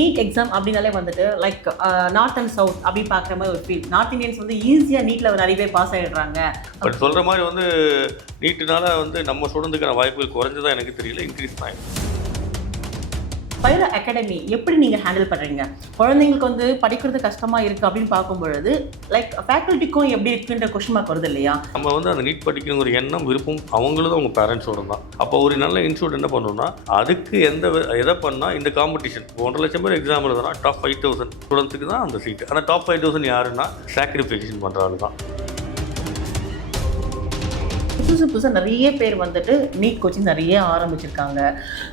NEET exam அப்படின்னாலே வந்துட்டு like north and south அப்படி பார்க்குற மாதிரி ஒரு ஃபீல். நார்த் இந்தியன்ஸ் வந்து ஈஸியாக நீட்டில் நிறைய பேர் பாஸ் ஆகிடுறாங்க. பட் சொல்கிற மாதிரி வந்து நீட்டுனால வந்து நம்ம ஸ்டூடெண்ட்டுக்கான வாய்ப்புகள் குறைஞ்சதா எனக்கு தெரியல, இன்க்ரீஸ் தான். ஸ்பைரோ அகாடமி எப்படி நீங்கள் ஹேண்டில் பண்ணுறீங்க? குழந்தைங்களுக்கு வந்து படிக்கிறது கஷ்டமாக இருக்குது அப்படின்னு பார்க்கும்பொழுது லைக் ஃபேக்கல்ட்டிக்கும் எப்படி இருக்குன்ற கொஸ்டின் மார்க் வருது இல்லையா? நம்ம வந்து அந்த நீட் படிக்கணுங்கிற எண்ணம் விருப்பம் அவங்களும் அவங்க பேரண்ட்ஸோட தான். அப்போ ஒரு நல்ல இன்ஸ்டியூட் என்ன பண்ணணும்னா அதுக்கு எதை பண்ணால் இந்த காம்படிஷன் 1,50,000 பேர் எக்ஸாம் எழுதுனா டாப் 5,000 ஸ்டூடெண்ட்ஸுக்கு தான் அந்த சீட்டு. அந்த டாப் 5,000 யாருன்னா சாக்ரிஃபிகேஷன் பண்ணுறாரு தான். புதுசாக நிறைய பேர் வந்துட்டு நீட் கோச்சிங் நிறைய ஆரம்பிச்சிருக்காங்க.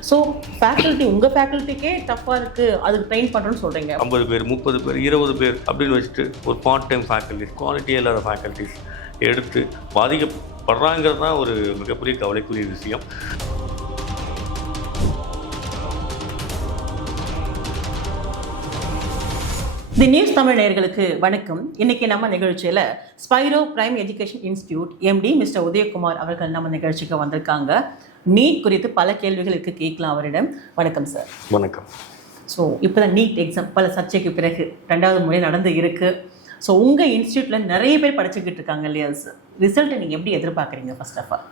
ஸோ ஃபேக்கல்ட்டி உங்கள் ஃபேக்கல்ட்டிக்கே டஃப்பாக இருக்குது, அதுக்கு ட்ரெயின் பண்ணுறோன்னு சொல்கிறீங்க. 50 பேர் 30 பேர் 20 பேர் அப்படின்னு வச்சுட்டு ஒரு பார்ட் டைம் ஃபேக்கல்ட்டிஸ், குவாலிட்டியே இல்லாத ஃபேக்கல்ட்டிஸ் எடுத்து பாதிக்கப்படுறாங்கிறது தான் ஒரு மிகப்பெரிய கவலைக்குரிய விஷயம். தி நியூஸ் தமிழ் நேயர்களுக்கு வணக்கம். இன்னைக்கு நம்ம நிகழ்ச்சியில் Spiro prime education institute MD mister Udayakumar அவர்கள் நம்ம நிகழ்ச்சிக்கு வந்திருக்காங்க. நீட் குறித்து பல கேள்விகளுக்கு கேட்கலாம் அவரிடம். வணக்கம் சார். வணக்கம். ஸோ இப்போ தான் நீட் எக்ஸாம் பல சர்ச்சைக்கு பிறகு 2வது முறை நடந்து இருக்குது. ஸோ உங்கள் இன்ஸ்டியூட்டில் நிறைய பேர் படிச்சுக்கிட்டு இருக்காங்க இல்லையா சார்? ரிசல்ட்டை நீங்கள் எப்படி எதிர்பார்க்குறீங்க? First of all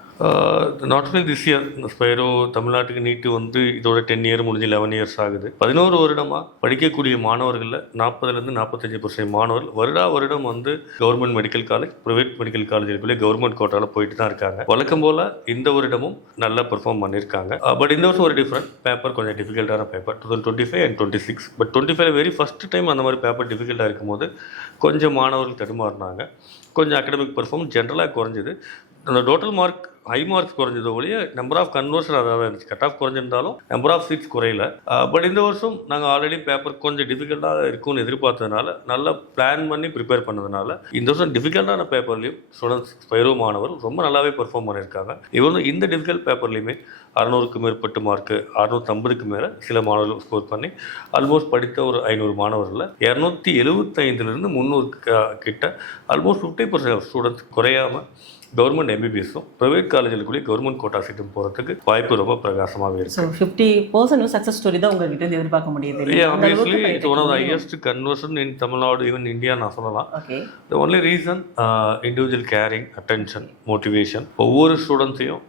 not only this year, இந்த ஸ்பைரோ தமிழ்நாட்டுக்கு நீட்டு வந்து இதோட 10 இயர் முடிஞ்சு 11 இயர்ஸ் ஆகுது. 11 வருடமாக படிக்கக்கூடிய மாணவர்களில் 40% 45% மாணவர்கள் வருடம் வந்து government medical college, private medical college இருக்குள்ளே கவர்மெண்ட் கோட்டாவில் போயிட்டு தான் இருக்காங்க. வழக்கம் போல் இந்த வருடமும் நல்லா பெர்ஃபார்ம் பண்ணியிருக்காங்க. பட் இந்த வருஷம் ஒரு டிஃப்ரெண்ட் பேப்பர், கொஞ்சம் டிஃபிகல்ட்டான paper 2025 and 26. But 25 very first time அந்த மாதிரி பேப்பர் டிஃபிகல்ட்டாக இருக்கும்போது கொஞ்சம் மாணவர்கள் தடுமாறினாங்க. கொஞ்சம் அகடமிக் பெர்ஃபார்மன்ஸ் ஜென்ரலாக குறைஞ்சிது. அந்த டோட்டல் மார்க் ஹை மார்க்ஸ் குறைஞ்சது ஒழிய நம்பர் ஆஃப் கன்வர்ஷன் அதாவது இருந்துச்சு. கட் ஆஃப் குறைஞ்சிருந்தாலும் நம்பர் ஆஃப் சீட்ஸ் குறையல. பட் இந்த வருஷம் நாங்கள் ஆல்ரெடி பேப்பர் கொஞ்சம் டிஃபிகல்ட்டாக இருக்கும்னு எதிர்பார்த்ததுனால, நல்லா பிளான் பண்ணி ப்ரிப்பேர் பண்ணதுனால இந்த வருஷம் டிஃபிகல்ட்டான பேப்பர்லையும் ஸ்டூடெண்ட்ஸ் ஸ்பைரோ மாணவர்கள் ரொம்ப நல்லாவே பெர்ஃபார்ம் பண்ணியிருக்காங்க. இவரும் இந்த டிஃபிகல்ட் பேப்பர்லையுமே 600க்கு மேற்பட்ட மார்க்கு, 650க்கு மேலே சில மாணவர்கள் ஸ்கோர் பண்ணி ஆல்மோஸ்ட் படித்த ஒரு 500 மாணவர்களில் 275லேருந்து 300 கிட்ட ஆல்மோஸ்ட் 50% ஸ்டூடெண்ட்ஸ் குறையாமல் கவர்மெண்ட் எம்பிபிஎஸும் ப்ரைவேட் காலேஜில் கவர்மெண்ட் கோட்டா சீட்டும் போகிறதுக்கு வாய்ப்பு ரொம்ப பிரகாசமாக இருக்குது. ஸோ 50% சக்ஸஸ் ஸ்டோரி தான் உங்கள்கிட்ட எதிர்பார்க்க முடியுது. Obviously it's one of the highest conversion in Tamil Nadu, even India நான் சொல்லலாம். The only reason individual caring, attention, motivation. ஒவ்வொரு ஸ்டூடெண்ட்ஸையும்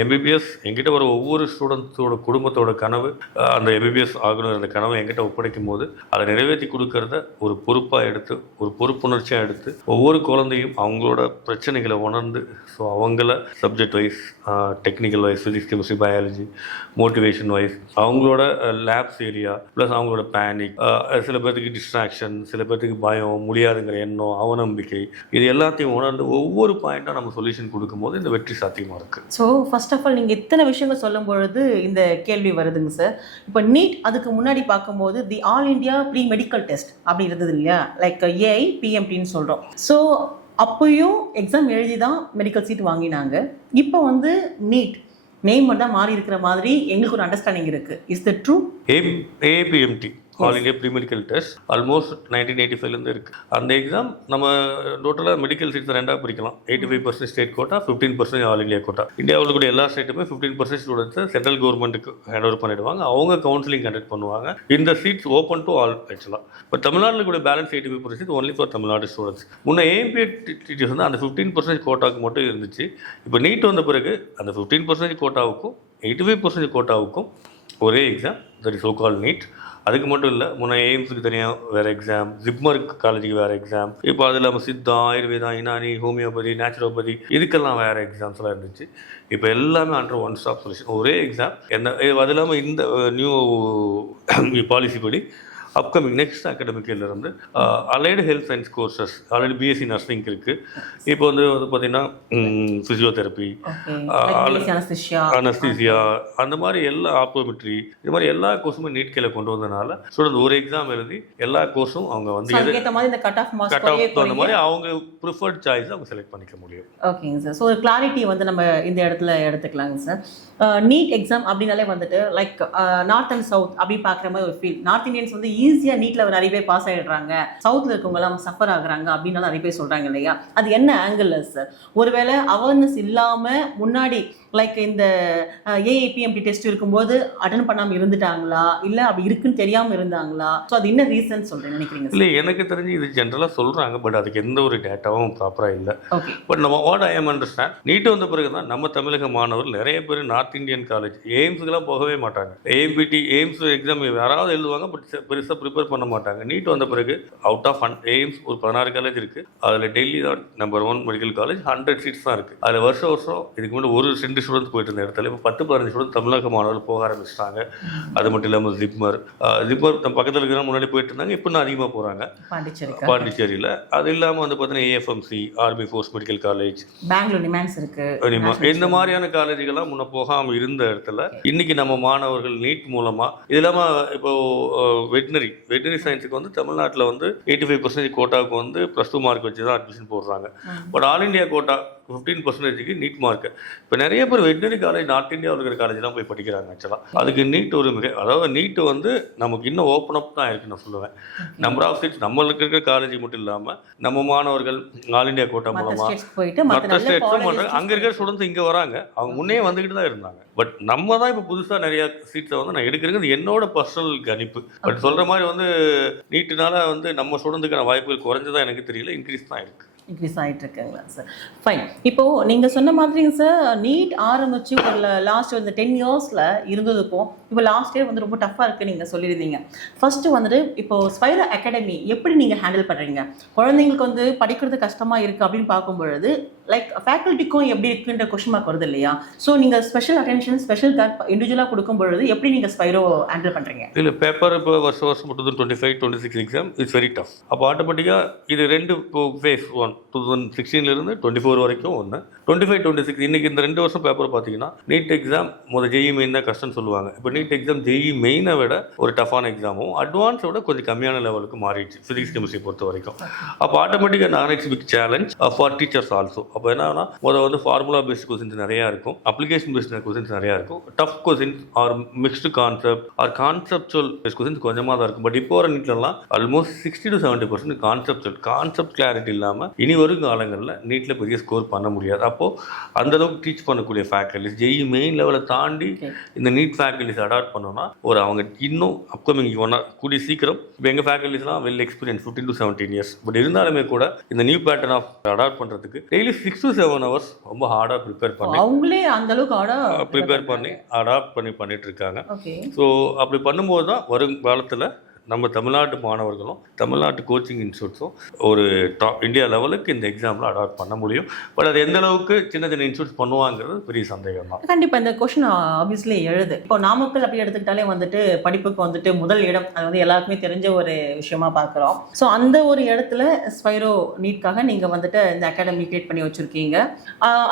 எம்பிபிஎஸ் என்கிட்ட வர ஒவ்வொரு ஸ்டூடெண்ட்ஸோட குடும்பத்தோட கனவு அந்த எம்பிபிஎஸ் ஆகணும், அந்த கனவை என்கிட்ட ஒப்படைக்கும் போது அதை நிறைவேற்றி கொடுக்கறத ஒரு பொறுப்பாக எடுத்து, ஒரு பொறுப்புணர்ச்சியாக எடுத்து ஒவ்வொரு குழந்தையும் அவங்களோட பிரச்சனைகளை உணர்ந்து, ஸோ அவங்கள subject wise, technical wise, physics, chemistry, biology, motivation wise, அவங்களோட லேப்ஸ் ஏரியா ப்ளஸ் அவங்களோட பேனிக், சில பேர்த்துக்கு டிஸ்ட்ராக்ஷன், சில பேர்த்துக்கு பயம், முடியாதுங்கிற எண்ணம், அவநம்பிக்கை, இது எல்லாத்தையும் உணர்ந்து ஒவ்வொரு பாயிண்ட்டாக நம்ம சொல்யூஷன் கொடுக்கும்போது இந்த வெற்றி சாத்தியமாக இருக்குது. ஸோ ஃபர்ஸ்ட் ஆஃப் ஆல் நீங்கள் இத்தனை விஷயங்கள் சொல்லும் பொழுது இந்த கேள்வி வருதுங்க சார். இப்போ நீட் அதுக்கு முன்னாடி பார்க்கும்போது the all India pre medical test அப்படி இருந்தது இல்லையா? லைக் AIPMTன்னு சொல்கிறோம். ஸோ அப்போயும் எக்ஸாம் எழுதி தான் மெடிக்கல் சீட் வாங்கினாங்க. இப்போ வந்து நீட் நேம் மட்டும் மாறி இருக்கிற மாதிரி எங்களுக்கு ஒரு அண்டர்ஸ்டாண்டிங் இருக்குது. Is the true? AIPMT all India pre medical test almost 1985லேருந்து இருக்குது. அந்த எக்ஸாம் நம்ம டோட்டலாக மெடிக்கல் சீட்ஸ் 2ஆக பிரிக்கலாம். 85% state quota, 15% all India quota. இந்தியாவில் கூட எல்லா ஸ்டேட்டுமே 15% ஸ்டூடெண்ட்ஸை சென்ட்ரல் கவர்மெண்ட்டுக்கு ஹேண்ட் ஓவர் பண்ணிடுவாங்க. அவங்க கவுன்சிலிங் கண்டக்ட் பண்ணுவாங்க. இந்த சீட்ஸ் ஓப்பன் டு ஆல் ஆக்சுவலாக. பட் தமிழ்நாட்டில் கூட balance 85% only for Tamil Nadu students. முன்னே AIPMT வந்து அந்த 15% கோட்டாவுக்கு மட்டும் இருந்துச்சு. இப்போ நீட் வந்த பிறகு அந்த 15% கோட்டாவுக்கும் 85% கோட்டாவுக்கும் ஒரே exam, that is so called NEET. அதுக்கு மட்டும் இல்லை, முன்னே எய்ம்ஸுக்கு தனியாக வேறு எக்ஸாம், ஜிப்மருக்கு காலேஜுக்கு வேறு எக்ஸாம், இப்போ அது இல்லாமல் சித்தா, ஆயுர்வேதா, யுனானி, ஹோமியோபதி, நேச்சுரோபதி, இதுக்கெல்லாம் வேறு எக்ஸாம்ஸ்லாம் இருந்துச்சு. இப்போ எல்லாமே அண்டர் ஒன் ஸ்டாப் சொல்யூஷன், ஒரே எக்ஸாம். அது இல்லாமல் இந்த நியூ பாலிசி படி அப்கமிங் நெக்ஸ்ட் அகாடமிக் இயர்லேருந்து allied health science courses already BSc nursing இருக்குது. இப்போ வந்து பார்த்தீங்கன்னா ஃபிசியோதெரப்பி, அனஸ்தீசியா, அந்த மாதிரி எல்லா ஆப்டோமெட்ரி, இது மாதிரி எல்லா கோர்ஸுமே நீட் கீழே கொண்டு வந்ததுனால ஸ்டூடெண்ட் ஒரு எக்ஸாம் எழுதி எல்லா கோர்ஸும் அவங்க வந்து கட் ஆஃப் அந்த மாதிரி அவங்க ப்ரிஃபர்ட் சாய்ஸ் அவங்க செலக்ட் பண்ணிக்க முடியும். ஓகேங்க சார். ஸோ ஒரு கிளாரிட்டி வந்து நம்ம இந்த இடத்துல எடுத்துக்கலாங்க சார். நீட் எக்ஸாம் அப்படின்னாலே வந்துட்டு லைக் நார்த் அண்ட் சவுத் அப்படி பார்க்குற மாதிரி ஒரு ஃபீல். நார்த் இந்தியன்ஸ் வந்து ஈஸியாக நீட்டில் நிறைய பேர் பாஸ் ஆகிடுறாங்க, சவுத்தில் இருக்கவங்களாம் சஃபர் ஆகுறாங்க அப்படின்னாலும் நிறைய பேர் சொல்கிறாங்க இல்லையா? அது என்ன ஆங்கிள் சார்? ஒருவேளை அவேர்னஸ் இல்லாமல் முன்னாடி லைக் இந்த ஏஐபிஎம்டி டெஸ்ட் இருக்கும்போது அட்டன் பண்ணாமல் இருந்துட்டாங்களா இல்லை அப்படி இருக்குன்னு தெரியாமல் இருந்தாங்களா? ஸோ அது என்ன ரீசன் சொல்கிறேன் நினைக்கிறீங்க? இல்லை, எனக்கு தெரிஞ்சு இது ஜென்ரலாக சொல்கிறாங்க, பட் அதுக்கு எந்த ஒரு டேட்டாவும் ப்ராப்பராக இல்லை. ஓகே. பட் நம்ம what I am understand, NEET வந்த பிறகு தான் நம்ம தமிழக மாணவர்கள் நிறைய பேர் நார்த் இந்தியன் காலேஜ் எய்ம்ஸுக்கெல்லாம் போகவே மாட்டாங்க. ஏபிடி எய்ம்ஸ் எக்ஸாம் யாராவது எழுதுவாங்க, பட் பெருசாக ப்ரிப்பேர் பண்ண மாட்டாங்க. நீட் வந்த பிறகு அவுட் ஆஃப் எய்ம்ஸ் ஒரு 16 காலேஜ் இருக்குது. அதில் டெல்லி தான் நம்பர் 1 மெடிக்கல் காலேஜ், 100 சீட்ஸ் தான் இருக்குது. அதில் வருஷம் இதுக்கு முன்னாடி ஒரு 2 ஸ்டூடெண்ட்ஸ் போயிட்டு இருந்த இடத்துல இப்போ 10-15 ஸ்டூடெண்ட் தமிழக மாணவர்கள் போக ஆரம்பிச்சிட்டாங்க. அது மட்டும் இல்லாமல் ஜிப்மர் நம்ம பக்கத்தில் இருக்கிற முன்னாடி போயிட்டு இருந்தாங்க, இப்போ அதிகமாக போகிறாங்க பாண்டிச்சேரியில். அது இல்லாமல் வந்து பார்த்தீங்கன்னா AFMC, army force medical college, Bangalore NIMHANS இருக்குது. இந்த மாதிரியான காலேஜுகள்லாம் முன்ன போகாமல் இருந்த இடத்துல இன்னைக்கு நம்ம மாணவர்கள் நீட் மூலமாக, இது இல்லாமல் இப்போ வெட்டினரி சயின்ஸுக்கு வந்து தமிழ்நாட்டில் வந்து 85% கோட்டாவுக்கு வந்து +2 மார்க் வச்சு தான் அட்மிஷன் போடுறாங்க. But all India quota 15% NEET mark. இப்போ நிறைய பேர் வெட்டினரி காலேஜ் நார்த் இந்தியாவில் இருக்கிற காலேஜ்லாம் போய் படிக்கிறாங்க. ஆக்சுவலாக அதுக்கு நீட் ஒரு அதாவது நீட்டு வந்து நமக்கு இன்னும் ஓப்பன் அப் தான் இருக்குன்னு நான் சொல்லுவேன். நம்பர் ஆஃப் சீட்ஸ் நம்மளுக்கு இருக்கிற காலேஜ் மட்டும் இல்லாமல் நம்ம மாணவர்கள் ஆல் இண்டியா கோட்டா மூலமாக மற்ற ஸ்டேட்ஸும் பண்ணுறாங்க. அங்கே இருக்கிற ஸ்டூடெண்ட்ஸ் இங்கே வராங்க, அவங்க முன்னே வந்துக்கிட்டு தான் இருந்தாங்க. பட் நம்ம தான் இப்போ புதுசாக நிறைய சீட்ஸை வந்து நான் எடுக்கிறது என்னோட பர்சனல் கணிப்பு. பட் சொல்கிற மாதிரி வந்து நீட்டுனால வந்து நம்ம ஸ்டூடெண்ட்டுக்கான வாய்ப்புகள் குறைஞ்சதான் எனக்கு தெரியல, இன்க்ரீஸ் தான் இருக்குது. இன்க்ரீஸ் ஆகிட்டு இருக்குங்களா சார்? ஃபைன். இப்போது நீங்கள் சொன்ன மாதிரிங்க சார், நீட் ஆரம்பித்து ஒரு லாஸ்ட் வந்து 10 இயர்ஸில் இருந்ததுக்கும் இப்போ லாஸ்ட் இயர் வந்து ரொம்ப டஃப்பாக இருக்குது நீங்கள் சொல்லியிருந்தீங்க. ஃபஸ்ட்டு வந்துட்டு இப்போது ஸ்பைரோ அகாடமி எப்படி நீங்கள் ஹேண்டில் பண்ணுறீங்க? குழந்தைங்களுக்கு வந்து படிக்கிறது கஷ்டமாக இருக்குது அப்படின்னு பார்க்கும்பொழுது லைக் ஃபேக்கல்ட்டிக்கும் எப்படி இருக்குன்ற கொஸ்டின் மார்க் வருது இல்லையா? ஸோ நீங்கள் ஸ்பெஷல் அட்டென்ஷன் ஸ்பெஷல் கேர் இண்டிவிஜுவலாக கொடுக்கும் பொழுது எப்படி நீங்கள் ஸ்பைரோ ஹேண்டில் பண்ணுறீங்க? இல்லை, பேப்பர் இப்போ வருஷம் மட்டும் 25-26 எக்ஸாம் இட்ஸ் வெரி டஃப். அப்போ ஆட்டோமேட்டிக்காக இது 2 இப்போ ஃபேஸ் 1 2016 24 வரைக்கும் ஒன்று, 25-26 இன்னைக்கு இந்த 2 வருஷம் பேப்பர் பார்த்தீங்கன்னா நீட் எக்ஸாம் ஜெஇ மெயின் தான் கஷ்டம்னு சொல்லுவாங்க. இப்போ நீட் எக்ஸாம் ஜெஇ மெயினை விட ஒரு டஃபான எக்ஸாமும் அட்வான்ஸை விட கொஞ்சம் கம்மியான லெவலுக்கு மாறிடுச்சு ஃபிசிக்ஸ் கெமிஸ்ட்ரி பொறுத்த வரைக்கும். அப்போ ஆட்டோமேட்டிக்காக நான் it's big challenge for teachers also. அப்போ என்னன்னா வந்து ஃபார்முலா பேஸ்ட் கொஸ்டின்ஸ் நிறையா இருக்கும், அப்ளிகேஷன் பேஸ்ட் கொஸ்டின்ஸ் நிறையா இருக்கும், tough questions or mixed concept or conceptual based questions கொஞ்சமாக தான் இருக்கும். பட் இப்போ வர நீட்லலாம் ஆல்மோஸ்ட் 60-70% கான்செப்ட் கிளாரிட்டி இல்லாமல் இனி வரும் காலங்களில் நீட்டில் பெரிய ஸ்கோர் பண்ண முடியாது. அப்போது அந்தளவுக்கு டீச் பண்ணக்கூடிய ஃபேக்கல்டிஸ் ஜெஇ மெயின் லெவலில் தாண்டி இந்த நீட் ஃபேக்கல்டிஸ் அடாப்ட் பண்ணோன்னா அவங்க இன்னும் அப்கமிங் கூடிய சீக்கிரம் இப்போ எங்கள் ஃபேக்கல்டிஸ்லாம் well experience 15 to 17 years. But இருந்தாலுமே கூட இந்த நியூ பேட்டர்ன் ஆஃப் அடாப்ட் பண்ணுறதுக்கு டெய்லி 6 to 7 hours ரொம்ப ஹார்டாக ப்ரிப்பேர் பண்ணி அவங்களே அந்தளவுக்கு ஹார்டாக ப்ரிப்பேர் பண்ணி அடாப்ட் பண்ணிட்டு இருக்காங்க. ஸோ அப்படி பண்ணும்போது தான் வரும் காலத்தில் நம்ம தமிழ்நாட்டு மாணவர்களும் தமிழ்நாட்டு கோச்சிங் இன்ஸ்டியூட்ஸும் ஒரு டாப் இந்தியா லெவலுக்கு இந்த எக்ஸாமில் அடாப்ட் பண்ண முடியும். பட் அது எந்த அளவுக்கு சின்ன இன்ஸ்டியூட்ஸ் பண்ணுவாங்கிறது பெரிய சந்தேகம் தான். கண்டிப்பாக இந்த கொஸ்டின் ஆப்வியஸ்லி எழுது. இப்போ நாமக்கல் அப்படி எடுத்துக்கிட்டாலே வந்துட்டு படிப்புக்கு வந்துட்டு முதல் இடம், அது வந்து எல்லாருக்குமே தெரிஞ்ச ஒரு விஷயமா பார்க்குறோம். ஸோ அந்த ஒரு இடத்துல ஸ்பைரோ நீட்காக நீங்கள் வந்துட்டு இந்த அகாடமி கிரியேட் பண்ணி வச்சுருக்கீங்க.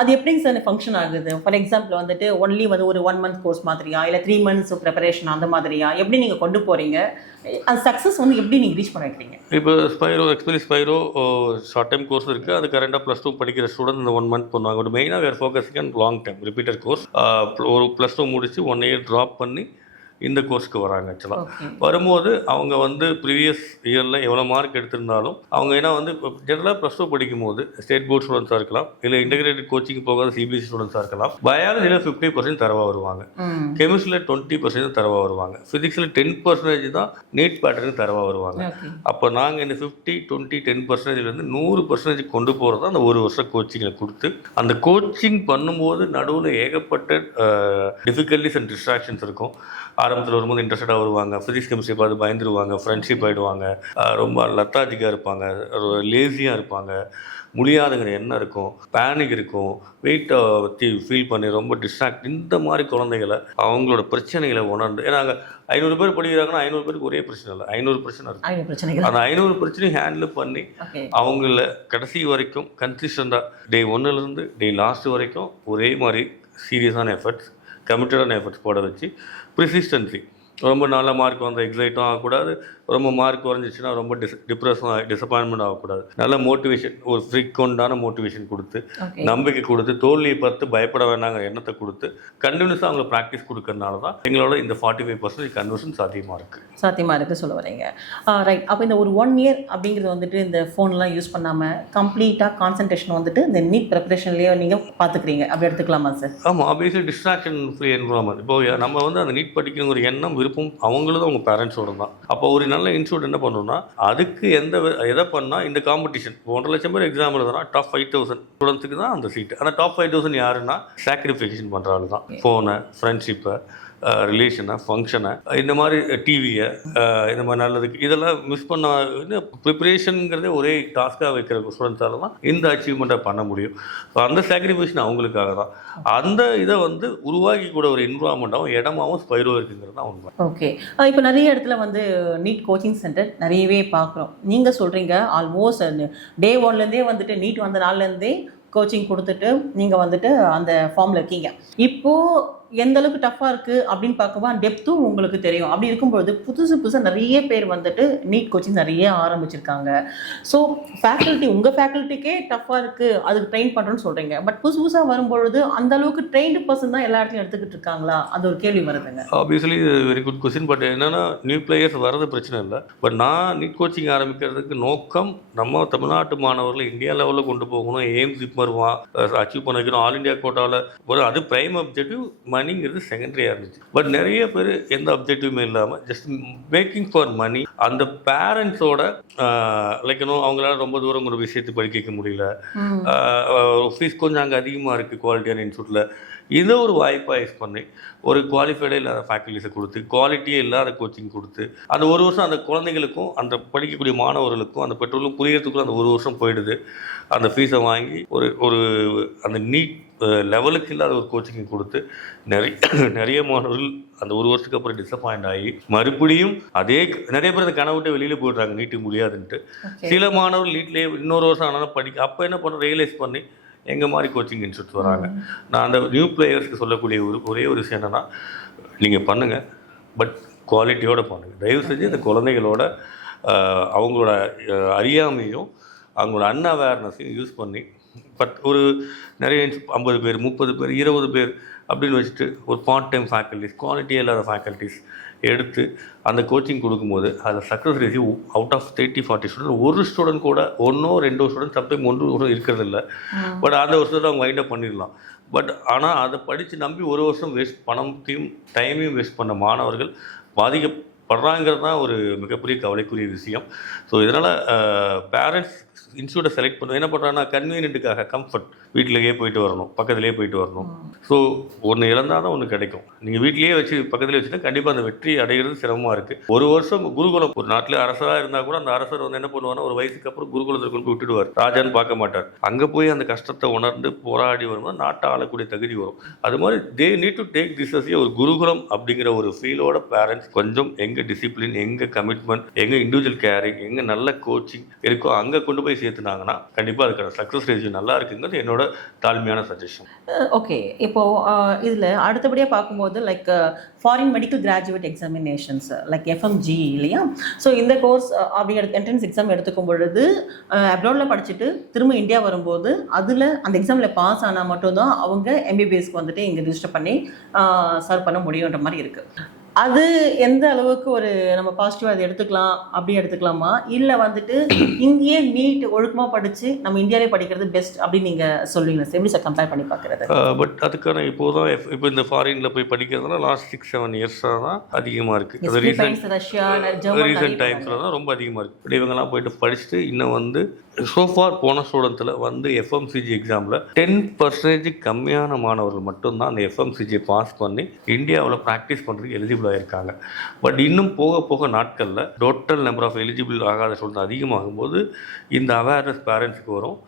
அது எப்படிங்க சார் ஃபங்க்ஷன் ஆகுது? ஃபார் எக்ஸாம்பிள் வந்துட்டு ஒன்லி வந்து ஒரு 1 month கோர்ஸ் மாதிரியா, இல்லை 3 months ப்ரிப்பரேஷன் அந்த மாதிரியா, எப்படி நீங்கள் கொண்டு போகிறீங்க? அந்த சக்ஸஸ் வந்து எப்படி நீங்கள் ரீச் பண்ண வைக்கிறீங்க? இப்போ ஸ்பைரோ ஷார்ட் டைம் கோர்ஸ் இருக்குது. அது கரண்டாக +2 படிக்கிற ஸ்டூடெண்ட் இந்த 1 month பண்ணுவாங்க. ஒரு மெயினாக வேறு focusing and long time repeater course. ஒரு +2 முடித்து 1 year ட்ராப் பண்ணி இந்த கோர்ஸ்க்கு வராங்க. ஆக்சுவலாக வரும்போது அவங்க வந்து ப்ரீவியஸ் இயரில் எவ்வளோ மார்க் எடுத்திருந்தாலும் அவங்க ஏன்னா வந்து ஜென்ரலாக +2 படிக்கும் போது ஸ்டேட் போர்ட் ஸ்டூடெண்ட்ஸாக இருக்கலாம், இல்லை இன்டெகிரேட்டட் கோச்சிங் போகாத சிபிஎஸ்சி ஸ்டூடெண்ட்ஸாக இருக்கலாம். பயாலஜியில் 50% தரவாக வருவாங்க, கெமிஸ்ட்ரியில் 20% தரவாக வருவாங்க, ஃபிசிக்ஸில் 10% தான் நீட் பேட்டர்னு தரவாக வருவாங்க. அப்போ நாங்கள் இந்த 50-20-10% 100% கொண்டு போகிறது அந்த ஒரு வருஷம் கோச்சிங்கில் கொடுத்து அந்த கோச்சிங் பண்ணும்போது நடுவில் ஏகப்பட்ட டிஃபிகல்ட்டிஸ் அண்ட் டிஸ்ட்ராக்ஷன்ஸ் இருக்கும். ஆரம்பத்தில் வரும்போது இன்ட்ரெஸ்டாக வருவாங்க, ஃபிசிக்ஸ் கெமிஸ்ட்ரி பார்த்து பயந்துருவாங்க, ஃப்ரெண்ட்ஷிப் ஆகிடுவாங்க, ரொம்ப லத்தாஜிக்காக இருப்பாங்க, லேசியாக இருப்பாங்க, முடியாதுங்கிற எண்ணம் இருக்கும், பேனிக் இருக்கும், வெயிட்டை பற்றி ஃபீல் பண்ணி ரொம்ப டிஸ்ட்ராக்ட். இந்த மாதிரி குழந்தைகளை அவங்களோட பிரச்சனைகளை உணர்ந்து, ஏன்னா அங்கே 500 பேர் படிக்கிறாங்கன்னா 500 பேருக்கு ஒரே பிரச்சனை இல்லை, 500 பிரச்சனை இருக்கும். அந்த 500 பிரச்சனையும் ஹேண்டில் பண்ணி அவங்கள கடைசி வரைக்கும் கன்சிஸ்டண்டாக டே 1 டே லாஸ்ட் வரைக்கும் ஒரே மாதிரி சீரியஸான எஃபர்ட்ஸ், கமிட்டடான எஃபர்ட்ஸ் போட வச்சு ப்ரிசிஸ்டன்சி ரொம்ப நல்ல மார்க் வந்த எக்ஸைட்டும் ஆகக்கூடாது, ரொம்ப மார்க் குறைஞ்சிச்சுன்னா ரொம்ப டிப்ரெஷன் டிசப்பாயின்மெண்ட் ஆகக்கூடாது. நல்ல மோட்டிவேஷன், ஒரு ஃப்ரீக்வெண்ட்டான மோட்டிவேஷன் கொடுத்து, ஓகே. நம்பிக்கை கொடுத்து, தோல்வியை பார்த்து பயப்பட வேண்டாங்கிற எண்ணத்தை கொடுத்து, கண்டினியூஸாக அவங்களை ப்ராக்டிஸ் கொடுக்கறனால தான் எங்களோட இந்த 45% கன்வர்ஷன் சாத்தியமாக இருக்குது. சாத்தியமாக இருக்குது சொல்ல வரீங்க. ரைட். அப்போ இந்த ஒரு 1 இயர் அப்படிங்கிறது வந்துட்டு இந்த ஃபோன்லாம் யூஸ் பண்ணாமல் கம்ப்ளீட்டாக கான்சன்ட்ரேஷன் வந்துட்டு இந்த நீட் ப்ரிப்பரேஷன்லேயே நீங்கள் பார்த்துக்கிறீங்க, அப்படி எடுத்துக்கலாமா சார்? ஆமாம், ஆப்வியஸ்லி டிஸ்ட்ராக்ஷன் ஃப்ரீ என்வரான்மெண்ட். இப்போ நம்ம வந்து அந்த நீட் படிக்கணுங்கிற எண்ணம் விருப்பம் அவங்களும் அவங்க பேரண்ட்ஸோட தான். அப்போ ஒரு நல்ல இன்ஸ்டியூட் என்ன பண்ணணும்னா அதுக்கு எதை பண்ணால் இந்த காம்படிஷன் 1,50,000 பேர் எக்ஸாம் எழுதுனா டாப் 5,000 ஸ்டூடெண்ட்ஸுக்கு தான் அந்த சீட்டு. அந்த டாப் 5,000 யாருன்னா சாக்ரிஃபிகேஷன் பண்ணுறாங்க தான். ஃபோனை, ஃப்ரெண்ட்ஷிப்பை, ரிலேஷனை, ஃபங்க்ஷனை, இந்த மாதிரி டிவியை, இந்த மாதிரி நல்லதுக்கு இதெல்லாம் மிஸ் பண்ண ப்ரிப்பரேஷனுங்கிறதே ஒரே டாஸ்க்காக வைக்கிற ஸ்டூடெண்ட்ஸால தான் இந்த அச்சீவ்மெண்ட்டை பண்ண முடியும். ஸோ அந்த சாக்ரிஃபிகேஷன் அவங்களுக்காக தான். அந்த இதை வந்து உருவாக்கி கூட ஒரு என்வரான்மெண்ட்டாகவும் இடமாகவும் ஸ்பைரோ இருக்குங்கிறது தான் உண்மை. ஓகே. இப்போ நிறைய இடத்துல வந்து நீட் கோச்சிங் சென்டர் நிறையவே பார்க்குறோம். நீங்கள் சொல்கிறீங்க ஆல்மோஸ்ட் டே 1லேருந்தே வந்துட்டு நீட் வந்த நாள்லேருந்தே கோச்சிங் கொடுத்துட்டு நீங்கள் வந்துட்டு அந்த ஃபார்மில் இருக்கீங்க. இப்போது எந்த அளவுக்கு டஃப்பாக இருக்குது அப்படின்னு பார்க்கும்போது டெப்த்தும் உங்களுக்கு தெரியும். அப்படி இருக்கும்பொழுது புதுசாக நிறைய பேர் வந்துட்டு நீட் கோச்சிங் நிறைய ஆரம்பிச்சிருக்காங்க. ஸோ ஃபேக்கல்ட்டி உங்கள் ஃபேக்கல்ட்டிக்கே டஃப்பாக இருக்குது, அதுக்கு ட்ரெயின் பண்ணுறோன்னு சொல்கிறீங்க. பட் புதுசாக வரும்பொழுது அந்த அளவுக்கு ட்ரெயின்டு பர்சன் தான் எல்லா இடத்துலையும் எடுத்துக்கிட்டு இருக்காங்களா? அது ஒரு கேள்வி வருதுங்க. Obviously very good question. But என்னென்னா நியூ பிளேயர்ஸ் வரது பிரச்சனை இல்லை. பட் நான் நீட் கோச்சிங் ஆரம்பிக்கிறதுக்கு நோக்கம் நம்ம தமிழ்நாட்டு மாணவர்களை இந்தியா லெவலில் கொண்டு போகணும், எய்ம்ஸ் அச்சீவ் பண்ண வைக்கணும், ஆல் இண்டியா கோட்டாவில் அது பிரைம் அப்ஜெக்டிவ். மணிங்கிறது செகண்டரியாக இருந்துச்சு. பட் நிறைய பேர் எந்த அப்ஜெக்டிவுமே இல்லாமல் ஜஸ்ட் மேக்கிங் ஃபார் மணி. அந்த பேரண்ட்ஸோட அவங்களால ரொம்ப தூரம் ஒரு விஷயத்தை படிக்க வைக்க முடியல, ஃபீஸ் கொஞ்சம் அங்கே அதிகமாக இருக்குது குவாலிட்டியான இன்ஸ்டியூட்டில். இதை ஒரு வாய்ப்பாக யூஸ் பண்ணி ஒரு குவாலிஃபைடே இல்லாத ஃபேக்கல்ட்டிஸை கொடுத்து, குவாலிட்டியே இல்லாத கோச்சிங் கொடுத்து, அந்த ஒரு வருஷம் அந்த குழந்தைங்களுக்கும் அந்த படிக்கக்கூடிய மாணவர்களுக்கும் அந்த பெற்றோர்களும் புரியறதுக்குள்ள அந்த ஒரு வருஷம் போயிடுது. அந்த ஃபீஸை வாங்கி ஒரு அந்த நீட் லெவலுக்கு இல்லாத ஒரு கோச்சிங் கொடுத்து நிறைய மாணவர்கள் அந்த ஒரு வருஷத்துக்கு அப்புறம் டிசப்பாயிண்ட் ஆகி மறுபடியும் நிறைய பேர் அந்த கனவுட்டு வெளியில் போயிடுறாங்க நீட்டு முடியாதுன்ட்டு. சில மாணவர்கள் நீட்லேயே இன்னொரு வருஷம் ஆனாலும் படிக்க அப்போ என்ன பண்ண ரியலைஸ் பண்ணி எங்கள் மாதிரி கோச்சிங் இன்ஸ்டியூட் வராங்க. நான் அந்த நியூ பிளேயர்ஸ்க்கு சொல்லக்கூடிய ஒரே ஒரு விஷயம் என்னென்னா, நீங்கள் பண்ணுங்கள், பட் குவாலிட்டியோடு பண்ணுங்கள். தயவு செஞ்சு இந்த குழந்தைகளோட அவங்களோட அறியாமையும் அவங்களோட அன்அவேர்னஸையும் யூஸ் பண்ணி ஒரு நிறைய 50 பேர் 30 பேர் 20 பேர் அப்படின்னு வச்சுட்டு ஒரு பார்ட் டைம் ஃபேக்கல்ட்டிஸ், குவாலிட்டியே இல்லாத ஃபேக்கல்ட்டிஸ் எடுத்து அந்த கோச்சிங் கொடுக்கும்போது அதில் success ratio out of 30-40 student ஒரு ஸ்டூடெண்ட் கூட 1-2 ஸ்டூடெண்ட் சம்டைம் 1 இருக்கிறது இல்லை. பட் அந்த வருஷத்தை அவங்க வைண்ட் அப் பண்ணிடலாம். பட் ஆனால் அதை படித்து நம்பி ஒரு வருஷம் பணத்தையும் டைமையும் வேஸ்ட் பண்ண மாணவர்கள் பாதிக்கப்படுறாங்கிறது தான் ஒரு மிகப்பெரிய கவலைக்குரிய விஷயம். ஸோ இதனால் பேரண்ட்ஸ் இன்ஸ்டியூட்டை செலக்ட் பண்ணுவோம். என்ன பண்ணுறாங்கன்னா கன்வீனியன்ட்டுக்காக கம்ஃபர்ட், வீட்டிலேயே போயிட்டு வரணும், பக்கத்துலேயே போயிட்டு வரணும். ஸோ ஒன்று இழந்தால் தான் ஒன்று கிடைக்கும். நீங்கள் வீட்லேயே வச்சு பக்கத்துலேயே வச்சுன்னா கண்டிப்பாக அந்த வெற்றி அடைகிறது சிரமமாக இருக்குது. ஒரு வருஷம் குருகுலம், ஒரு நாட்டில் அரசராக இருந்தால் கூட அந்த அரசர் வந்து என்ன பண்ணுவாங்கன்னா ஒரு வயசுக்கு அப்புறம் குருகுலத்தை கொண்டு போய் விட்டுடுவார், ராஜான்னு பார்க்க மாட்டார். அங்கே போய் அந்த கஷ்டத்தை உணர்ந்து போராடி வரும்போது நாட்டை ஆளக்கூடிய தகுதி வரும். அது மாதிரி they need to take this as ஒரு குருகுலம் அப்படிங்கிற ஒரு ஃபீலோட பேரண்ட்ஸ் கொஞ்சம் எங்கே டிசிப்ளின், எங்கே கமிட்மெண்ட், எங்கே இண்டிவிஜுவல் கேரிங், எங்கே நல்ல கோச்சிங் இருக்கோ அங்கே கொண்டு போய் சேர்த்துனாங்கன்னா கண்டிப்பாக அதுக்கான சக்ஸஸ் ரேஷியோ நல்லா இருக்குங்கிறது என்னோட தாழ்மையான சஜஷன். ஓகே. இப்போது இதில் அடுத்தபடியாக பார்க்கும்போது like foreign medical graduate examinations like FMG இல்லையா? ஸோ இந்த கோர்ஸ் அப்படி என்ட்ரன்ஸ் எக்ஸாம் எடுத்துக்கும் பொழுது அப்ராடில் படிச்சுட்டு திரும்ப இந்தியா வரும்போது அதில் அந்த எக்ஸாமில் பாஸ் ஆனால் மட்டும்தான் அவங்க MBBSக்கு வந்துட்டு இங்கே ரிஜிஸ்டர் பண்ணி சர்வ் பண்ண முடியுன்ற மாதிரி இருக்குது. அது எந்த அளவுக்கு ஒரு நம்ம பாசிட்டிவாக அதை எடுத்துக்கலாம், அப்படி எடுத்துக்கலாமா? இல்லை வந்துட்டு இங்கேயே நீட் ஒழுக்கமாக படித்து நம்ம இந்தியாவிலே படிக்கிறது பெஸ்ட் அப்படின்னு நீங்கள் சொல்லுவீங்களா சார்? எப்படி சார் கம்பேர் பண்ணி பார்க்குறது? பட் அதுக்கான இப்போ இந்த ஃபாரினில் போய் படிக்கிறதுனா லாஸ்ட் 6-7 இயர்ஸாக தான் அதிகமாக இருக்குது. அது ரீசெண்ட் டைம்ஸில் தான் ரொம்ப அதிகமாக இருக்குது. பட் இவங்கெல்லாம் போயிட்டு படிச்சுட்டு இன்னும் வந்து சோஃபார் போன ஸ்டூடெண்ட்ஸில் வந்து FMCG எக்ஸாமில் 10% கம்மியான மாணவர்கள் மட்டும்தான் அந்த FMCG பாஸ் பண்ணி இந்தியாவில் ப்ராக்டிஸ் பண்ணுறதுக்கு எலிஜிபிள் ஆகியிருக்காங்க. பட் இன்னும் போக போக நாட்களில் டோட்டல் நம்பர் ஆஃப் எலிஜிபிள் ஆகாத ஸ்டூடெண்ட்ஸ் அதிகமாகும்போது இந்த அவேர்னஸ் பேரண்ட்ஸுக்கு வரும்.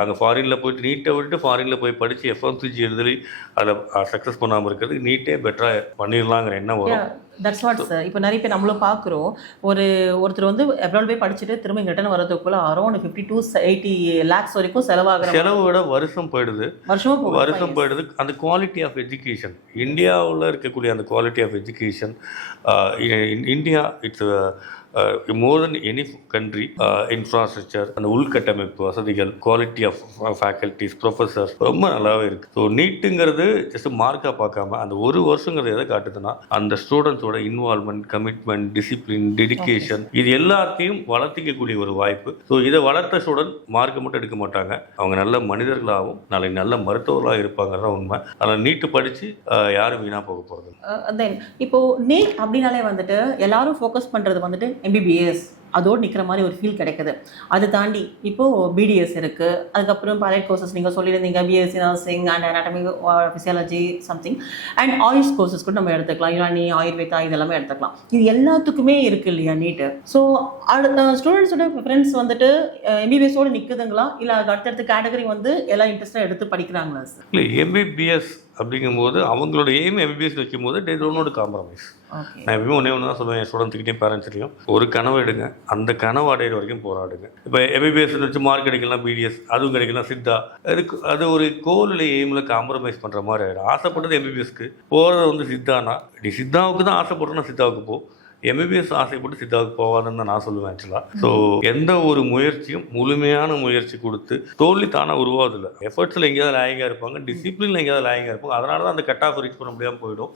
அங்கே ஃபாரினில் போயிட்டு நீட்டை விட்டு ஃபாரினில் போய் படித்து FMCG எழுதி அதில் சக்ஸஸ் பண்ணாமல் இருக்கிறதுக்கு நீட்டே பெட்டராக பண்ணிடலாங்கிற எண்ணம் வரும். That's what sir. இப்போ நிறைய பேர் நம்மளும் பார்க்குறோம். ஒருத்தர் வந்து அப்ராட் போய் படிச்சுட்டு திரும்ப இங்கே ரிட்டர்ன் வரதுக்குள்ள அரௌண்ட் 50 to 80 lakhs வரைக்கும் செலவாகிற செலவு விட வருஷம் போயிடுது, வருஷம் போயிடுது. அந்த குவாலிட்டி ஆஃப் எஜுகேஷன், இந்தியாவில் இருக்கக்கூடிய அந்த quality of education, India it's more than any country. Infrastructure, அந்த உள்கட்டமைப்பு வசதிகள், குவாலிட்டி ஆஃப் ஃபேக்கல்டிஸ், ப்ரொஃபஸர்ஸ் ரொம்ப நல்லாவே இருக்குது. ஸோ நீட்டுங்கிறது ஜஸ்ட் மார்க்காக பார்க்காம அந்த ஒரு வருஷங்கிறது எதை காட்டுதுன்னா அந்த ஸ்டூடெண்ட்ஸோட இன்வால்மெண்ட், கமிட்மெண்ட், டிசிப்ளின், டெடிக்கேஷன், இது எல்லாத்தையும் வளர்த்திக்கக்கூடிய ஒரு வாய்ப்பு. ஸோ இதை வளர்த்த ஸ்டூடெண்ட் மார்க்கை மட்டும் எடுக்க மாட்டாங்க, அவங்க நல்ல மனிதர்களாகவும் நாளைக்கு நல்ல மருத்துவர்களாக இருப்பாங்கிறத உண்மை. அதனால் நீட்டு படித்து யாரும் வீணாக போக போகிறது. தென் இப்போ நீட் அப்படின்னாலே வந்துட்டு எல்லாரும் ஃபோக்கஸ் பண்ணுறது வந்துட்டு MBBS அதோடு நிற்கிற மாதிரி ஒரு ஃபீல் கிடைக்குது. அதை தாண்டி இப்போது BDS இருக்குது, அதுக்கப்புறம் பைலட் கோர்சஸ் நீங்கள் சொல்லியிருந்தீங்க, BSc nursing and anatomy, physiology something, and AYUSH courses கூட நம்ம எடுத்துக்கலாம், யுனானி, ஆயுர்வேதா இதெல்லாமே எடுத்துக்கலாம். இது எல்லாத்துக்குமே இருக்குது இல்லையா நீட்டு? ஸோ ஸ்டூடெண்ட்ஸோட ப்ரிஃபரன்ஸ் வந்துட்டு MBBSோடு நிற்குதுங்களா, இல்லை அடுத்தடுத்த கேட்டகரி வந்து எல்லாம் இன்ட்ரெஸ்ட்டாக எடுத்து படிக்கிறாங்களா சார்? இல்லை, MBBS அப்படிங்கும்போது அவங்களோட எய்ம் MBBS வைக்கும்போது they don't want to compromise. நான் எப்பவுமே ஒன்று தான் சொல்லுவேன் என் ஸ்டூடெண்ட்கிட்டையும் பேரண்ட்ஸ்லையும், ஒரு கனவு எடுங்க, அந்த கனவு அடையிற வரைக்கும் போராடுங்க. இப்போ MBBS வச்சு மார்க் கிடைக்கலாம், BDS அதுவும் கிடைக்கலாம், சித்தா, அது ஒரு கோலில் எய்மில் காம்ப்ரமைஸ் பண்ணுற மாதிரி ஆகிடும். ஆசைப்பட்டது MBBSக்கு போகிறது வந்து சித்தானா, நீ சித்தாவுக்கு தான் ஆசைப்படுறோன்னா சித்தாவுக்கு போ, MBBS ஆசைப்பட்டு சித்தாவுக்கு போவாதுன்னு தான் நான் சொல்லுவேன் ஆக்சுவலாக. ஸோ எந்த ஒரு முயற்சியும் முழுமையான முயற்சி கொடுத்து தோல்வி தானாக உருவாதில்லை. எஃபர்ட்ஸில் எங்கேயாவது லாயிங்காக இருப்பாங்க, டிசிப்ளினில் எங்கேயாவது லாயிங்காக இருப்பாங்க, அதனால தான் அந்த கட் ஆஃப் ரீச் பண்ண முடியாமல் போயிடும்.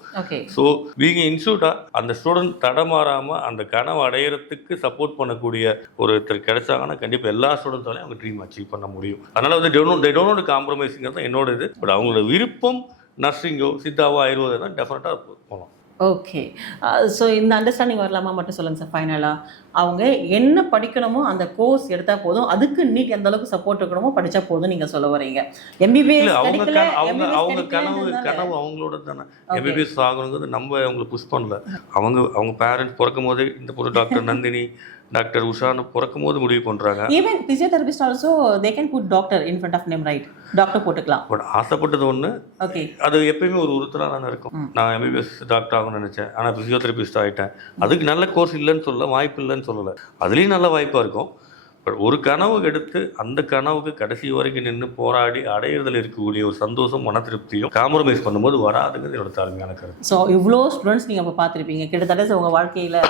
ஸோ வீங்க இன்ஸ்டியூட்டாக அந்த ஸ்டூடெண்ட் தடமாறாமல் அந்த கனவு அடையிறதுக்கு சப்போர்ட் பண்ணக்கூடிய ஒருத்தர் கிடைச்சாங்கன்னா கண்டிப்பாக எல்லா ஸ்டூடெண்ட்ஸாலையும் அவங்க ட்ரீம் அச்சீவ் பண்ண முடியும். அதனால் வந்து they don't want to compromising தான் என்னோட இது. பட் அவங்களோட விருப்பம் நர்சிங்கோ சித்தாவோ ஆயுர்வேதோ தான் டெஃபினட்டாக போகலாம். ஓகே. ஸோ இந்த அண்டர்ஸ்டாண்டிங் வரலாமா மட்டும் சொல்லுங்கள் சார். ஃபைனலாக அவங்க என்ன படிக்கணுமோ அந்த கோர்ஸ் எடுத்தால் போதும், அதுக்கு நீட் எந்த அளவுக்கு சப்போர்ட் இருக்கணுமோ படித்தா போதும் நீங்கள் சொல்ல வரீங்க. MBBS அவங்க கனவு அவங்களோட தானே. MBBS ஆகணுங்கிறது நம்ம அவங்களை புஷ் பண்ணல. அவங்க பேரண்ட்ஸ் பிறக்கும் போதே இந்த பொண்ணு டாக்டர் நந்தினி, டாக்டர் உஷான்னு பிறக்கும் போது முடிவு பண்ணுறாங்க. Even physiotherapist also they can put doctor in front of name, right? Doctor போட்டுக்கலாம். பட் ஆசைப்பட்டது ஒன்று, ஓகே, அது எப்பயுமே ஒரு உறுத்தலாக தானே இருக்கும். நான் MBBS டாக்டர் ஆகணும்னு நினச்சேன், ஆனால் பிசியோதெரபிஸ்ட் ஆகிட்டேன். அதுக்கு நல்ல கோர்ஸ் இல்லைன்னு சொல்லலை, வாய்ப்பு இல்லைன்னு சொல்லலை, அதுலேயும் நல்ல வாய்ப்பாக இருக்கும். பட் ஒரு கனவு எடுத்து அந்த கனவுக்கு கடைசி வரைக்கும் நின்று போராடி அடையிறதுல இருக்கக்கூடிய ஒரு சந்தோஷம், மன திருப்தியும் காம்ப்ரமைஸ் பண்ணும்போது வராதுங்கிறது என்னோட தாழ்மையான கருத்து. ஸோ இவ்வளோ ஸ்டூடெண்ட்ஸ் நீங்கள் இப்போ பார்த்துருப்பீங்க. கிட்டத்தட்ட உங்கள் வாழ்க்கையில்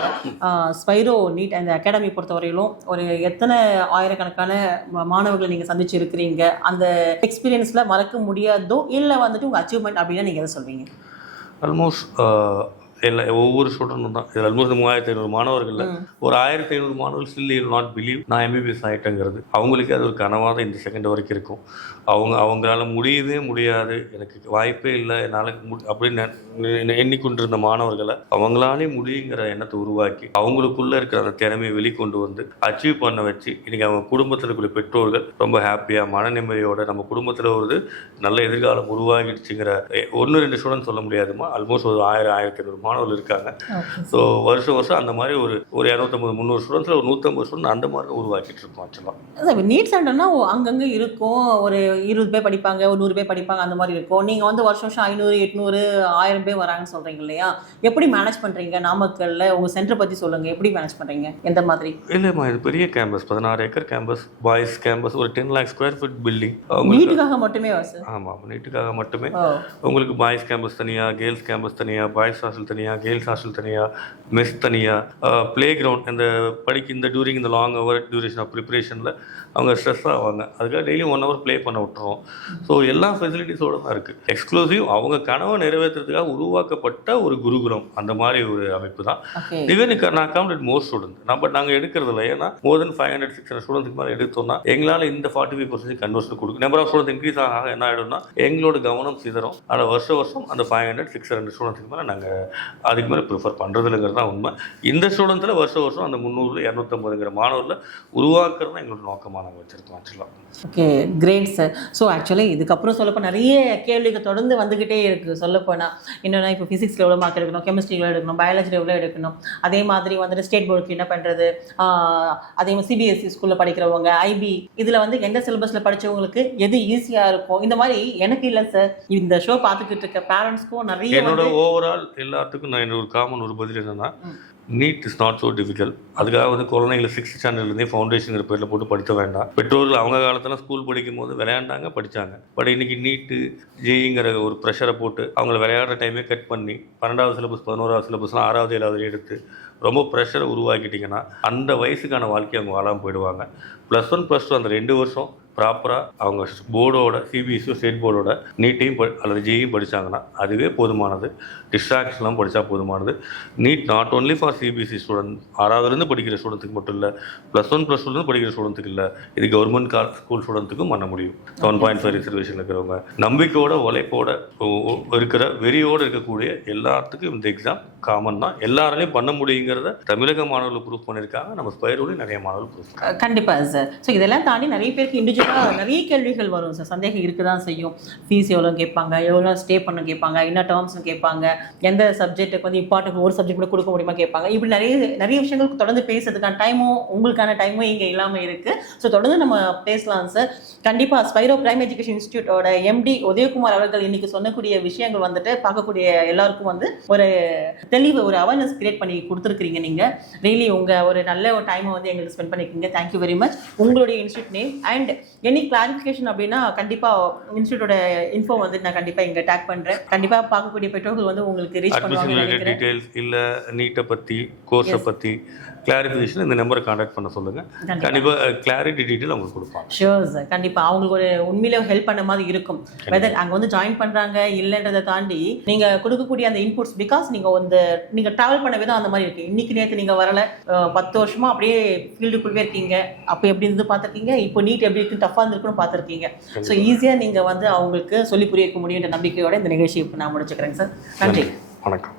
ஸ்பைரோ நீட் அந்த அகாடமி பொறுத்தவரையிலும் ஒரு எத்தனை ஆயிரக்கணக்கான மாணவர்களை நீங்கள் சந்திச்சு இருக்கிறீங்க. அந்த எக்ஸ்பீரியன்ஸில் மறக்க முடியாதோ இல்லை வந்துட்டு உங்கள் அச்சீவ்மெண்ட் அப்படின்னா நீங்கள் எதை சொல்வீங்க? ஆல்மோஸ்ட் ஒவ்வொரு ஸ்டூடெண்ட்டும் தான். இதில் ஆல்மோஸ்ட் 3500 மாணவர்களில் ஒரு 1500 மாணவர்கள் ஸ்டில் யூ நாட் பிலீவ் நான் MBBS ஆகிட்டேங்கிறது. அவங்களுக்கு அது ஒரு கனவாக தான் இந்த செகண்ட் வரைக்கும் இருக்கும். அவங்களால முடியவே முடியாது, எனக்கு வாய்ப்பே இல்லை, என்னால் அப்படின்னு எண்ணிக்கொண்டிருந்த மாணவர்களை அவங்களாலே முடியுங்கிற எண்ணத்தை உருவாக்கி அவங்களுக்குள்ளே இருக்கிற அந்த திறமையை வெளிக்கொண்டு வந்து அச்சீவ் பண்ண வச்சு இன்றைக்கி அவங்க குடும்பத்தில் இருக்கிற பெற்றோர்கள் ரொம்ப ஹாப்பியாக மன நிம்மதியோட நம்ம குடும்பத்தில் ஒரு நல்ல எதிர்காலம் உருவாகிடுச்சுங்கிற 1-2 ஸ்டூடெண்ட் சொல்ல முடியாதுமா, ஆல்மோஸ்ட் ஒரு 1000-1500 மாணவர்கள் இருக்காங்க. ஸோ வருஷம் அந்த மாதிரி ஒரு 250-300 ஸ்டூடெண்ட்ஸில் ஒரு 150 ஸ்டூடெண்ட் அந்த மாதிரி உருவாக்கிட்டு இருக்கோம். ஆக்சுவலாக நீட் சென்டர்னா அங்கங்கே இருக்கும், ஒரு 20 பேர் படிப்பாங்க, ஒரு 100 பேர் படிப்பாங்க, அந்த மாதிரி இருக்கும். நீங்கள் வந்து வருஷம் 500-800-1000 பேர் வராங்கன்னு சொல்கிறீங்க இல்லையா? எப்படி மேனேஜ் பண்ணுறீங்க? நாமக்கல்ல உங்கள் சென்டர் பற்றி சொல்லுங்கள், எப்படி மேனேஜ் பண்ணுறீங்க, எந்த மாதிரி? இல்லைம்மா, இது பெரிய campus, 16 acre campus, boys campus, ஒரு 10 lakh square feet பில்டிங். நீட்டுக்காக மட்டுமே சார்? ஆமாம், நீட்டுக்காக மட்டுமே. உங்களுக்கு பாய்ஸ் கேம்பஸ் தனியாக, கேர்ள்ஸ் கேம்பஸ் தனியாக, பாய்ஸ் ஹாஸ்டல் தனியாக, கேர்ள்ஸ் ஹாஸ்டல் தனியாக, மெஸ் தனியாக, ப்ளே கிரவுண்ட். இந்த டூரிங் இந்த லாங் ஹவர் டியூரேஷன் ஆஃப் ப்ரிப்பரேஷனில் அவங்க ஸ்ட்ரெஸ் ஆவாங்க, அதுக்காக டெய்லி 1 hour ப்ளே பண்ண விட்டுருவோம். ஸோ எல்லா ஃபெசிலிட்டிஸோடு தான் இருக்குது. எக்ஸ்க்ளூசிவ் அவங்க கனவை நிறைவேற்றுறதுக்காக உருவாக்கப்பட்ட ஒரு குருகுலம், அந்த மாதிரி ஒரு அமைப்பு தான். ஈவன் நான் கவுண்டட் மோர் ஸ்டூடெண்ட் நாங்கள் எடுக்கிறதில்ல. ஏன்னா மோர் தென் 500-600 ஸ்டூடெண்ட்ஸ்க்கு மேலே எடுத்தோம்னா எங்களால் இந்த 45% கன்வர்ஷன் கொடுக்கும். நம்பர் ஆஃப் ஸ்டூடெண்ட்ஸ் இன்க்ரீஸ் ஆக என்ன ஆகிடும்னா எங்களோட கவனம் சிதறும். அதில் வருஷம் அந்த 500-600 ஸ்டூடெண்ட்ஸ்க்கு மேலே நாங்கள் அதுக்கு மேலே ப்ரிஃபர் பண்ணுறதுங்கிறது தான் உண்மை. இந்த ஸ்டூடெண்ட்ஸில் வருஷம் அந்த 300-250 மாணவர்களை உருவாக்குறது தான் எங்களோட நோக்கமாக நாங்கள் வச்சுருக்கோம் ஆக்சுவலாக. Okay, great sir. So actually இதுக்கப்புறம் சொல்லப்போ நிறைய கேள்விகள் தொடர்ந்து வந்துக்கிட்டே இருக்குது. சொல்லப்போனால் என்னென்னா இப்போ ஃபிசிக்ஸில் எவ்வளோ மார்க் எடுக்கணும், கெமிஸ்ட்ரியில் எடுக்கணும், பயாலஜியில் எவ்வளோ எடுக்கணும், அதே மாதிரி வந்துட்டு ஸ்டேட் போர்டுக்கு என்ன பண்ணுறது, அதே மாதிரி CBSE ஸ்கூலில் படிக்கிறவங்க, IB இதில் வந்து எந்த சிலபஸில் படித்தவங்களுக்கு எது ஈஸியாக இருக்கும், இந்த மாதிரி எனக்கு இல்லை சார், இந்த ஷோ பார்த்துக்கிட்டு இருக்க பேரண்ட்ஸ்க்கும் நிறைய என்னோட ஓவரால் எல்லாத்துக்கும் எல்லாத்துக்கும் நான் ஒரு காமன் ஒரு பதில் என்னென்னா, need is not so difficult. அதுக்காக வந்து குழந்தைங்களை 6th ஸ்டாண்டர்ட்லேருந்தே ஃபவுண்டேஷன் பேரில் போட்டு படித்த வேண்டாம். பெற்றோர்கள் அவங்க காலத்தில் ஸ்கூல் படிக்கும் போது விளையாண்டாங்க, படித்தாங்க. பட் இன்றைக்கி நீட்டு ஜேஇங்கிற ஒரு ப்ரெஷரை போட்டு அவங்கள விளையாடுற டைமே கட் பண்ணி 12வது சிலபஸ் 11வது சிலபஸ்லாம் 6வது 7வது எடுத்து ரொம்ப ப்ரெஷரை உருவாக்கிட்டிங்கன்னா அந்த வயசுக்கான வாழ்க்கையை அவங்க வாழாமல் போயிடுவாங்க. +1 +2 அந்த 2 வருஷம் ப்ராப்பராக அவங்க போர்டோட சிபிஎஸ்சி ஸ்டேட் போர்டோட நீட்டையும் அல்லது ஜேயும் படித்தாங்கன்னா அதுவே போதுமானது. டிஸ்ட்ராக்ஷன்லாம் படித்தா போதுமானது. NEET not only for CBSE student, 6வதுலேருந்து படிக்கிற ஸ்டூடெண்ட்டுக்கு மட்டும் இல்லை, +1 +2லேருந்து படிக்கிற ஸ்டூடெண்ட்டுக்கு இல்லை, இது கவர்மெண்ட் ஸ்கூல் ஸ்டூடெண்ட்டுக்கும் பண்ண முடியும். 7.5 ரிசர்வேஷன் இருக்கிறவங்க, நம்பிக்கையோட உழைப்போட இருக்கிற வெறியோடு இருக்கக்கூடிய எல்லாத்துக்கும் இந்த எக்ஸாம் காமன் தான், எல்லாராலையும் பண்ண முடியுங்கிறத தமிழக மாணவர்கள் ப்ரூவ் பண்ணியிருக்காங்க. நம்ம ஸ்பைரோலையும் நிறைய மாணவர்கள் ப்ரூவ். கண்டிப்பாக சார். ஸோ இதெல்லாம் தாண்டி நிறைய பேருக்கு இண்டிவிஜுவலாக நிறைய கேள்விகள் வரும் சார். சந்தேகம் இருக்க தான் செய்யும். ஃபீஸ் எவ்வளோ கேட்பாங்க, எவ்வளோ ஸ்டே பண்ண கேட்பாங்க, என்ன டேர்ம்ஸ்னு கேட்பாங்க, எந்த சப்ஜெக்ட்டுக்கு வந்து இம்பார்ட்டன்ட் ஒரு சப்ஜெக்ட் கூட கொடுக்க முடியுமா கேட்பாங்க. இப்படி நிறைய விஷயங்களுக்கு தொடர்ந்து பேசுறதுக்கான டைமும் உங்களுக்கான டைமும் இங்கே இல்லாமல் இருக்குது. ஸோ தொடர்ந்து நம்ம பேசலாம் சார். கண்டிப்பாக ஸ்பைரோ பிரைம் எஜுகேஷன் இன்ஸ்டியூட்டோட MD உதயகுமார் அவர்கள் இன்னைக்கு சொன்னக்கூடிய விஷயங்கள் வந்துட்டு பார்க்கக்கூடிய எல்லாருக்கும் வந்து ஒரு தெளிவு, ஒரு அவேர்னஸ் கிரியேட் பண்ணி கொடுத்துருக்கீங்க. நீங்கள் ரியலி உங்கள் ஒரு நல்ல ஒரு டைமை வந்து எங்களுக்கு ஸ்பெண்ட் பண்ணிக்கிங்க. Thank you very much. உங்களுடைய institute name and any clarification அப்படின்னா கண்டிப்பாக இன்ஸ்டியூட்டோட இன்ஃபோ வந்து நான் கண்டிப்பாக இங்கே டேக் பண்ணுறேன். கண்டிப்பாக பார்க்கக்கூடிய பெற்றோர்கள் வந்து உங்களுக்கு ரீச் பண்ணுவாங்க. டீடைல்ஸ் இல்லை நீட்டை பற்றி கோர்ஸை பற்றி கிளாரிஃபிகேஷன் இந்த நம்பரை கான்டாக்ட் பண்ண சொல்லுங்கள். கண்டிப்பாக கிளாரிட்டி டீட்டெயில் அவங்களுக்கு கொடுப்பாங்க. Sure sir. கண்டிப்பாக அவங்களுக்கு ஒரு உண்மையிலே ஹெல்ப் பண்ண மாதிரி இருக்கும். வெதர் அங்கே வந்து ஜாயின் பண்ணுறாங்க இல்லைன்றதை தாண்டி நீங்கள் கொடுக்கக்கூடிய அந்த இன்புட்ஸ், பிகாஸ் நீங்கள் ட்ராவல் பண்ண விதம் அந்த மாதிரி இருக்குது. இன்றைக்கி நேற்று நீங்கள் வரலை, 10 வருஷமாக அப்படியே ஃபீல்டுக்குள்ளே இருக்கீங்க. அப்போ எப்படி இருந்து பார்த்துருக்கீங்க, இப்போ நீட் எப்படி இருக்குன்னு டஃப்பாக இருந்திருக்குன்னு பார்த்துருக்கீங்க. ஸோ ஈஸியாக நீங்கள் வந்து அவங்களுக்கு சொல்லி புரிய வைக்க முடியுன்ற நம்பிக்கையோட இந்த நிகழ்ச்சி இப்போ நான் முடிச்சுக்கிறேங்க சார். நன்றி. வணக்கம்.